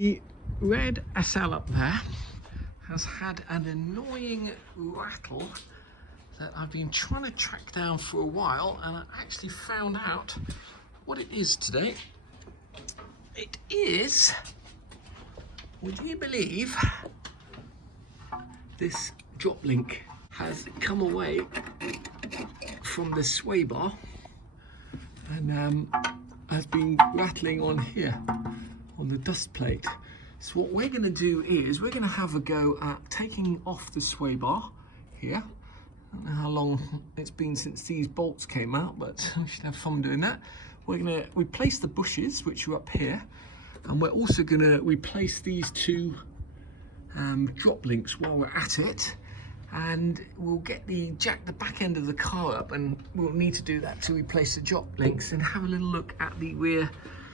The red SL up there has had an annoying rattle that I've been trying to track down for a while, and I actually found out what it is today. It is, would you believe, this drop link has come away from the sway bar and has been rattling on here on the dust plate. So what we're going to do is we're going to have a go at taking off the sway bar here. I don't know how long it's been since these bolts came out, but we should have fun doing that. We're going to replace the bushes, which are up here, and we're also going to replace these two drop links while we're at it, and we'll jack the back end of the car up, and we'll need to do that to replace the drop links, and have a little look at the rear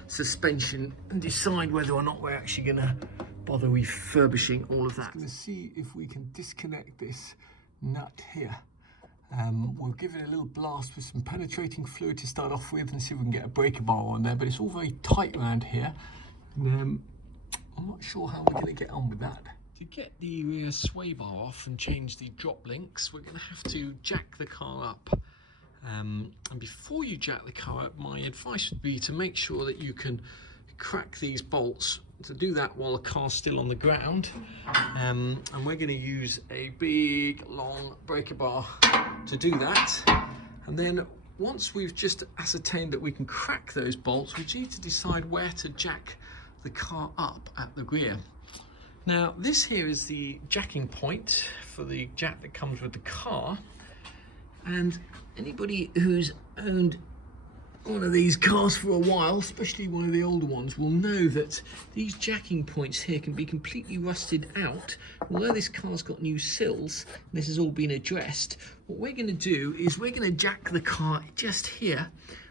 suspension and decide whether or not we're actually going to bother refurbishing all of that. Going to see if we can disconnect this nut here. We'll give it a little blast with some penetrating fluid to start off with and see if we can get a breaker bar on there, but it's all very tight around here, and I'm not sure how we're going to get on with that. To get the rear sway bar off and change the drop links, we're going to have to jack the car up. And before you jack the car up, my advice would be to make sure that you can crack these bolts. To do that while the car's still on the ground, and we're going to use a big long breaker bar to do that. And then once we've just ascertained that we can crack those bolts, we need to decide where to jack the car up at the rear. Now this here is the jacking point for the jack that comes with the car, and anybody who's owned one of these cars for a while, especially one of the older ones, will know that these jacking points here can be completely rusted out. Although this car's got new sills, and this has all been addressed, what we're going to do is we're going to jack the car just here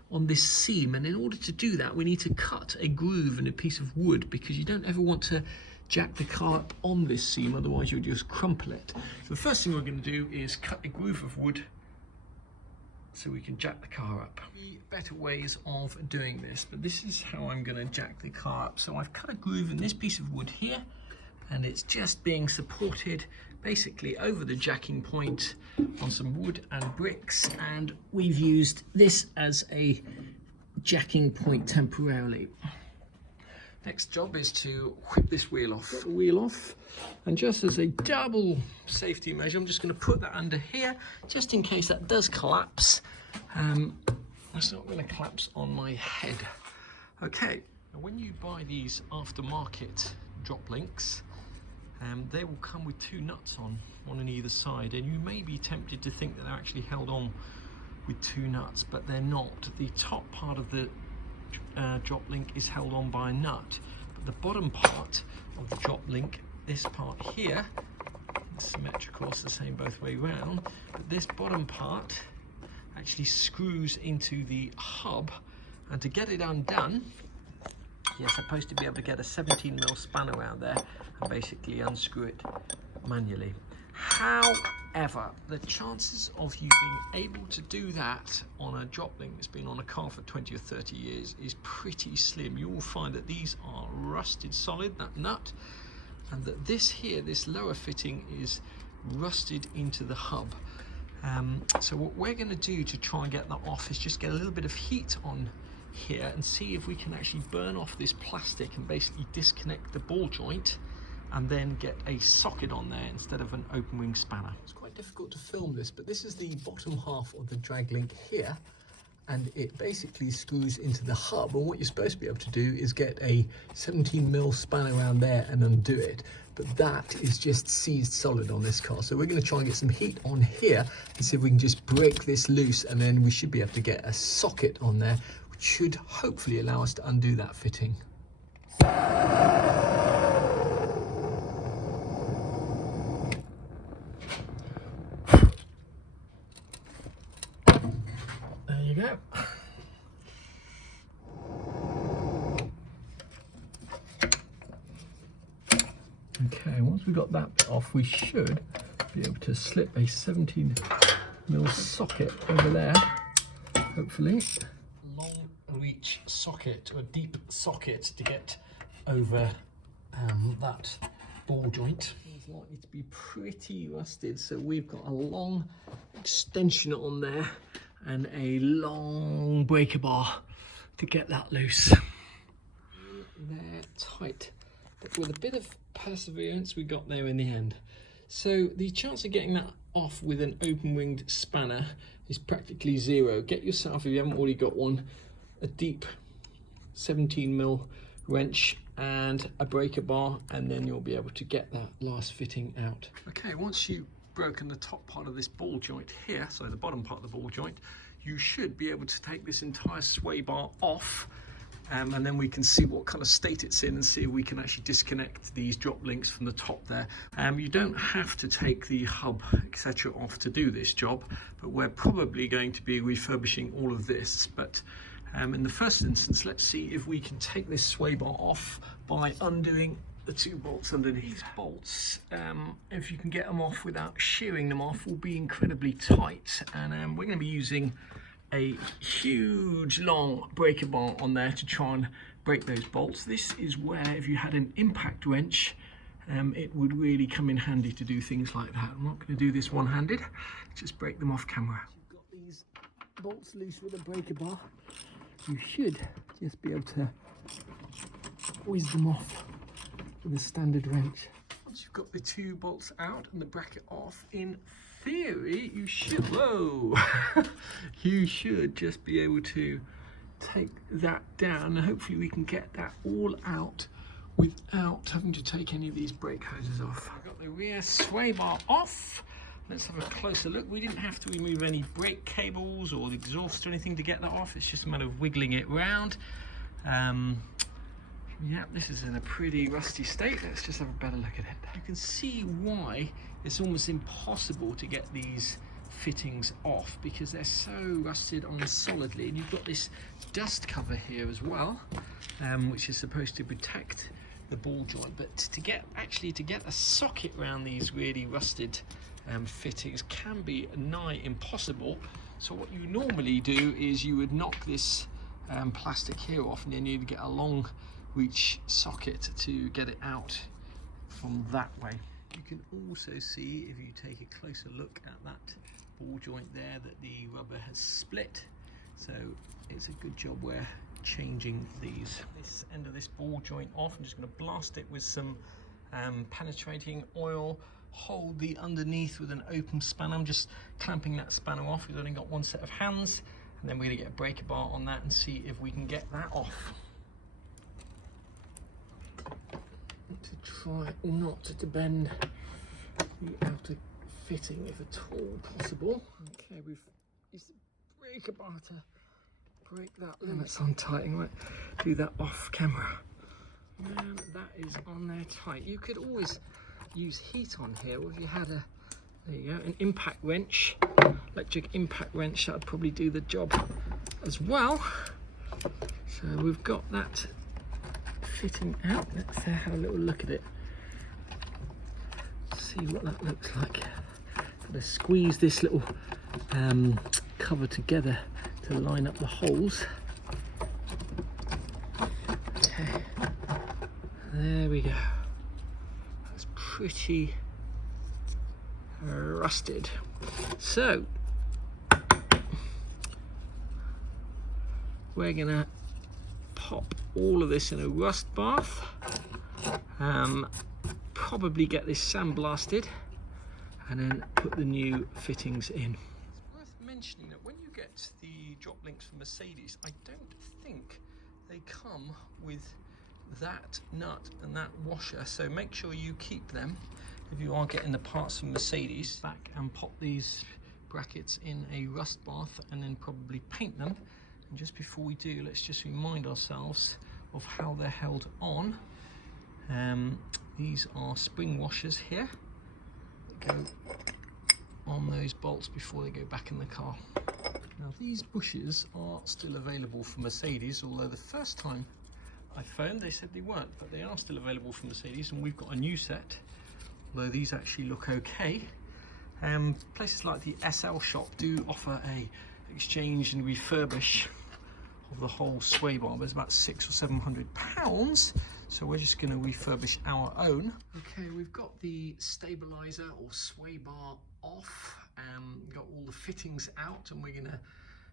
on this seam, and in order to do that we need to cut a groove in a piece of wood, because you don't ever want to jack the car up on this seam, otherwise you'll just crumple it. So the first thing we're going to do is cut a groove of wood so we can jack the car up. Better ways of doing this, but this is how I'm going to jack the car up. So I've cut a groove in this piece of wood here, and it's just being supported basically over the jacking point on some wood and bricks, and we've used this as a jacking point temporarily. Next job is to whip this wheel off. Get the wheel off, and just as a double safety measure, I'm just going to put that under here, just in case that does collapse. It's not going to collapse on my head. Okay, now when you buy these aftermarket drop links, they will come with two nuts on, one on either side, and you may be tempted to think that they're actually held on with two nuts, but they're not. The top part of the drop link is held on by a nut, but the bottom part of the drop link, this part here, it's symmetrical, it's the same both way round, but this bottom part actually screws into the hub, and to get it undone you're supposed to be able to get a 17mm spanner out there and basically unscrew it manually. However, the chances of you being able to do that on a drop link that's been on a car for 20 or 30 years is pretty slim. You will find that these are rusted solid, that nut, and that this here, this lower fitting, is rusted into the hub. So what we're going to do to try and get that off is just get a little bit of heat on here and see if we can actually burn off this plastic and basically disconnect the ball joint, and then get a socket on there instead of an open wing spanner. It's quite difficult to film this, but this is the bottom half of the drag link here, and it basically screws into the hub, and what you're supposed to be able to do is get a 17mm spanner around there and undo it, but that is just seized solid on this car. So we're going to try and get some heat on here and see if we can just break this loose, and then we should be able to get a socket on there, which should hopefully allow us to undo that fitting. There you go. Okay, once we've got that bit off, we should be able to slip a 17mm socket over there, hopefully. Long reach socket, or a deep socket, to get over on that ball joint. It's likely to be pretty rusted, so we've got a long extension on there and a long breaker bar to get that loose. They're tight, but with a bit of perseverance we got there in the end. So the chance of getting that off with an open-winged spanner is practically zero. Get yourself, if you haven't already got one, a deep 17mm wrench and a breaker bar, and then you'll be able to get that last fitting out. Okay, once you've broken the top part of this ball joint here, so the bottom part of the ball joint, you should be able to take this entire sway bar off, and then we can see what kind of state it's in and see if we can actually disconnect these drop links from the top there. You don't have to take the hub etc off to do this job, but we're probably going to be refurbishing all of this. But in the first instance, let's see if we can take this sway bar off by undoing the two bolts underneath. These bolts, if you can get them off without shearing them off, will be incredibly tight, and we're going to be using a huge long breaker bar on there to try and break those bolts. This is where, if you had an impact wrench, it would really come in handy to do things like that. I'm not going to do this one-handed, just break them off camera. You've got these bolts loose with a breaker bar. You should just be able to whiz them off with a standard wrench. Once you've got the two bolts out and the bracket off, in theory you should, you should just be able to take that down, and hopefully we can get that all out without having to take any of these brake hoses off. I've got the rear sway bar off. Let's have a closer look. We didn't have to remove any brake cables or the exhaust or anything to get that off. It's just a matter of wiggling it round. Yeah, this is in a pretty rusty state. Let's just have a better look at it. You can see why it's almost impossible to get these fittings off, because they're so rusted on solidly, and you've got this dust cover here as well, which is supposed to protect the ball joint. But to get a socket around these really rusted fittings can be nigh impossible. So what you normally do is you would knock this plastic here off, and then you'd get a long reach socket to get it out from that way. You can also see, if you take a closer look at that ball joint there, that the rubber has split, so it's a good job we're changing this end of this ball joint off. I'm just going to blast it with some penetrating oil, hold the underneath with an open spanner. I'm just clamping that spanner off. We've only got one set of hands, and then we're going to get a breaker bar on that and see if we can get that off. To try not to bend the outer fitting if at all possible. Okay, we've used the breaker bar to break that limits on tight. You might do that off camera. And that is on there tight. You could always use heat on here, or if you had there you go, an impact wrench, electric impact wrench, that would probably do the job as well. So we've got that fitting out. Let's have a little look at it, see what that looks like. Got to squeeze this little cover together to line up the holes. Okay, there we go. That's pretty rusted. So we're gonna pop all of this in a rust bath, probably get this sandblasted, and then put the new fittings in. It's worth mentioning that when you get the drop links from Mercedes, I don't think they come with that nut and that washer, so make sure you keep them if you are getting the parts from Mercedes. Back and pop these brackets in a rust bath, and then probably paint them. And just before we do, let's just remind ourselves of how they're held on. These are spring washers here that go on those bolts before they go back in the car. Now these bushes are still available for Mercedes, although the first time I phoned they said they weren't, but they are still available for Mercedes, and we've got a new set, although these actually look okay. Places like the SL shop do offer a exchange and refurbish of the whole sway bar, but it's about £600 or £700, So we're just going to refurbish our own. Okay, we've got the stabiliser or sway bar off, got all the fittings out, and we're going to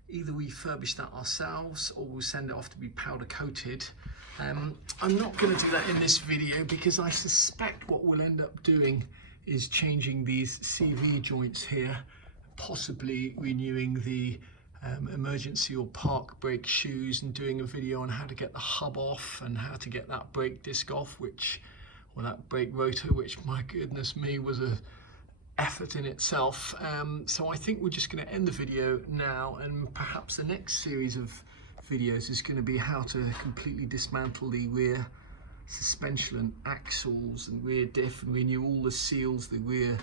either refurbish that ourselves or we'll send it off to be powder coated. I'm not going to do that in this video because I suspect what we'll end up doing is changing these CV joints here, possibly renewing the emergency or park brake shoes, and doing a video on how to get the hub off and how to get that brake disc off, or that brake rotor, which, my goodness me, was a effort in itself. So I think we're just going to end the video now, and perhaps the next series of videos is going to be how to completely dismantle the rear suspension and axles and rear diff, and renew all the seals, the rear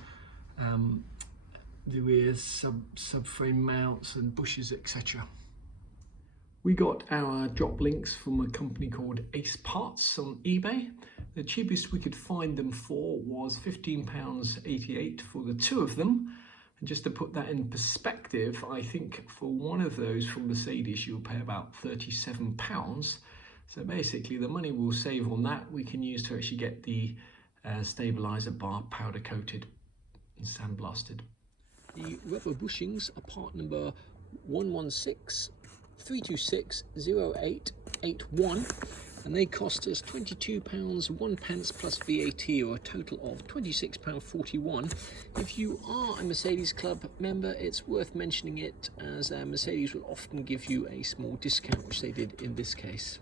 subframe mounts and bushes, etc. We got our drop links from a company called Ace Parts on eBay. The cheapest we could find them for was £15.88 for the two of them. And just to put that in perspective, I think for one of those from Mercedes you'll pay about £37. So basically the money we'll save on that we can use to actually get the stabiliser bar powder coated and sandblasted. The rubber bushings are part number 116-326-0881, and they cost us £22.01 plus VAT, or a total of £26.41. If you are a Mercedes Club member, it's worth mentioning it, as Mercedes will often give you a small discount, which they did in this case.